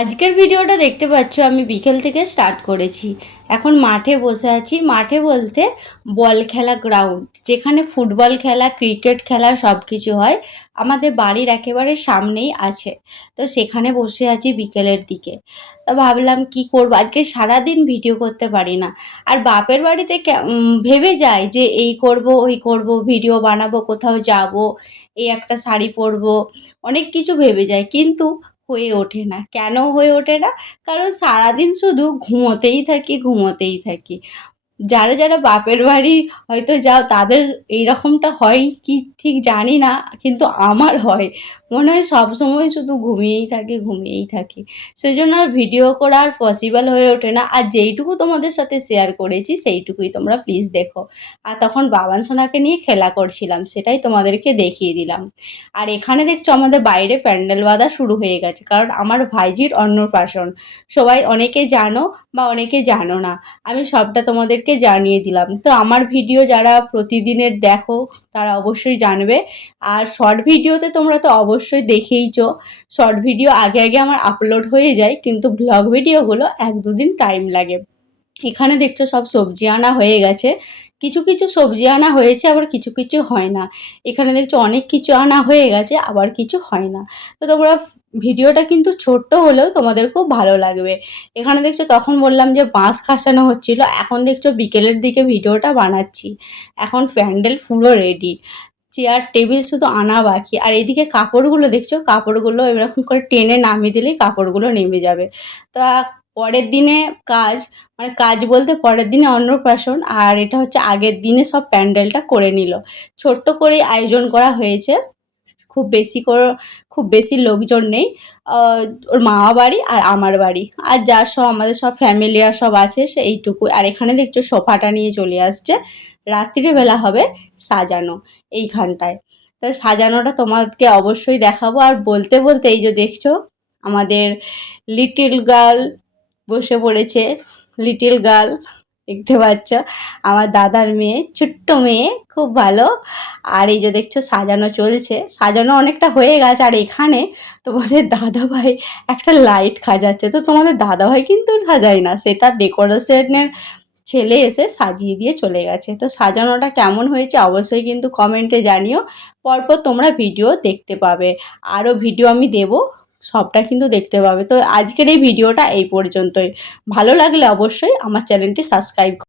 আজকের ভিডিওটা দেখতে পাচ্ছ আমি বিকেল থেকে স্টার্ট করেছি। এখন মাঠে বসে আছি। মাঠে বলতে বল খেলা গ্রাউন্ড, যেখানে ফুটবল খেলা, ক্রিকেট খেলা সব কিছু হয়, আমাদের বাড়ির একেবারে সামনেই আছে। তো সেখানে বসে আছি বিকেলের দিকে। তো ভাবলাম কি করব, আজকে সারাদিন ভিডিও করতে পারি না। আর বাপের বাড়িতে ভেবে যায় যে এই করব ওই করব, ভিডিও বানাবো, কোথাও যাব, এই একটা শাড়ি পরবো, অনেক কিছু ভেবে যায়, কিন্তু হয়ে ওঠে না। কেন হয়ে ওঠে না? কারণ সারাদিন শুধু ঘুমোতেই থাকি। যারা যারা বাপের বাড়ি হয়তো যাও, তাদের এইরকমটা হয় কি ঠিক জানি না, কিন্তু আমার হয়। মনে হয় সবসময় শুধু ঘুমিয়েই থাকি। সেই জন্য আর ভিডিও করা আর পসিবল হয়ে ওঠে না। আর যেইটুকু তোমাদের সাথে শেয়ার করেছি সেইটুকুই তোমরা প্লিজ দেখো। আর তখন বাবান সোনাকে নিয়ে খেলা করছিলাম, সেটাই তোমাদেরকে দেখিয়ে দিলাম। আর এখানে দেখছো আমাদের বাইরে প্যান্ডেল বাঁধা শুরু হয়ে গেছে, কারণ আমার ভাইজির অন্নপ্রাশন। সবাই অনেকে জানো বা অনেকে জানো না, আমি সবটা তোমাদেরকে জানিয়ে দিলাম। তো আমার ভিডিও যারা প্রতিদিনের দেখো তারা অবশ্যই জানবে। আর শর্ট ভিডিওতে তোমরা তো অবশ্যই দেখেইছো, শর্ট ভিডিও আগে আগে আমার আপলোড হয়ে যায়, কিন্তু ব্লগ ভিডিওগুলো 1-2 দিন টাইম লাগে। এখানে দেখছো সব সবজি আনা হয়ে গেছে। কিছু কিছু সবজি আনা হয়েছে, আবার কিছু কিছু হয় না। এখানে দেখছো অনেক কিছু আনা হয়ে গেছে, আবার কিছু হয় না। তো তোমরা ভিডিওটা কিন্তু ছোট্ট হলেও তোমাদের খুব ভালো লাগবে। এখানে দেখছো তখন বললাম যে বাঁশ খাসানো হচ্ছিল, এখন দেখছো বিকেলের দিকে ভিডিওটা বানাচ্ছি। এখন প্যান্ডেল পুরো রেডি, চেয়ার টেবিল শুধু আনা বাকি। আর এইদিকে কাপড়গুলো দেখছো, কাপড়গুলো এরকম করে টেনে নামিয়ে দিলেই কাপড়গুলো নেমে যাবে। তা পরের দিনে কাজ, মানে কাজ বলতে পরের দিনে অন্নপ্রাশন, আর এটা হচ্ছে আগের দিনে সব প্যান্ডেলটা করে নিল। ছোট্ট করেই আয়োজন করা হয়েছে, খুব বেশি করে, খুব বেশি লোকজন নেই। ওর মামা বাড়ি আর আমার বাড়ি, আর যা সব আমাদের সব ফ্যামিলিরা সব আছে সে এইটুকু। আর এখানে দেখছো সোফাটা নিয়ে চলে আসছে, রাত্রিবেলা হবে সাজানো এইখানটায়। তো সাজানোটা তোমাকে অবশ্যই দেখাবো। আর বলতে বলতে এই যে দেখছো আমাদের লিটিল গার্ল বসে পড়েছে। লিটিল গার্ল দেখতে পাচ্ছ, আমার দাদার মেয়ে, ছোট্ট মেয়ে, খুব ভালো। আর এই যে দেখছো সাজানো চলছে, সাজানো অনেকটা হয়ে গেছে। আর এখানে তোমাদের দাদাভাই একটা লাইট সাজাচ্ছে। তো তোমাদের দাদাভাই কিন্তু সাজায় না, সেটা ডেকোরেশনের ছেলে এসে সাজিয়ে দিয়ে চলে গেছে। তো সাজানোটা কেমন হয়েছে অবশ্যই কিন্তু কমেন্টে জানিও। পরপর তোমরা ভিডিও দেখতে পাবে, আরও ভিডিও আমি দেবো, সবটা কিন্তু দেখতে পাবে। তো আজকের এই ভিডিওটা এই পর্যন্তই। ভালো লাগলে অবশ্যই আমার চ্যানেলটি সাবস্ক্রাইব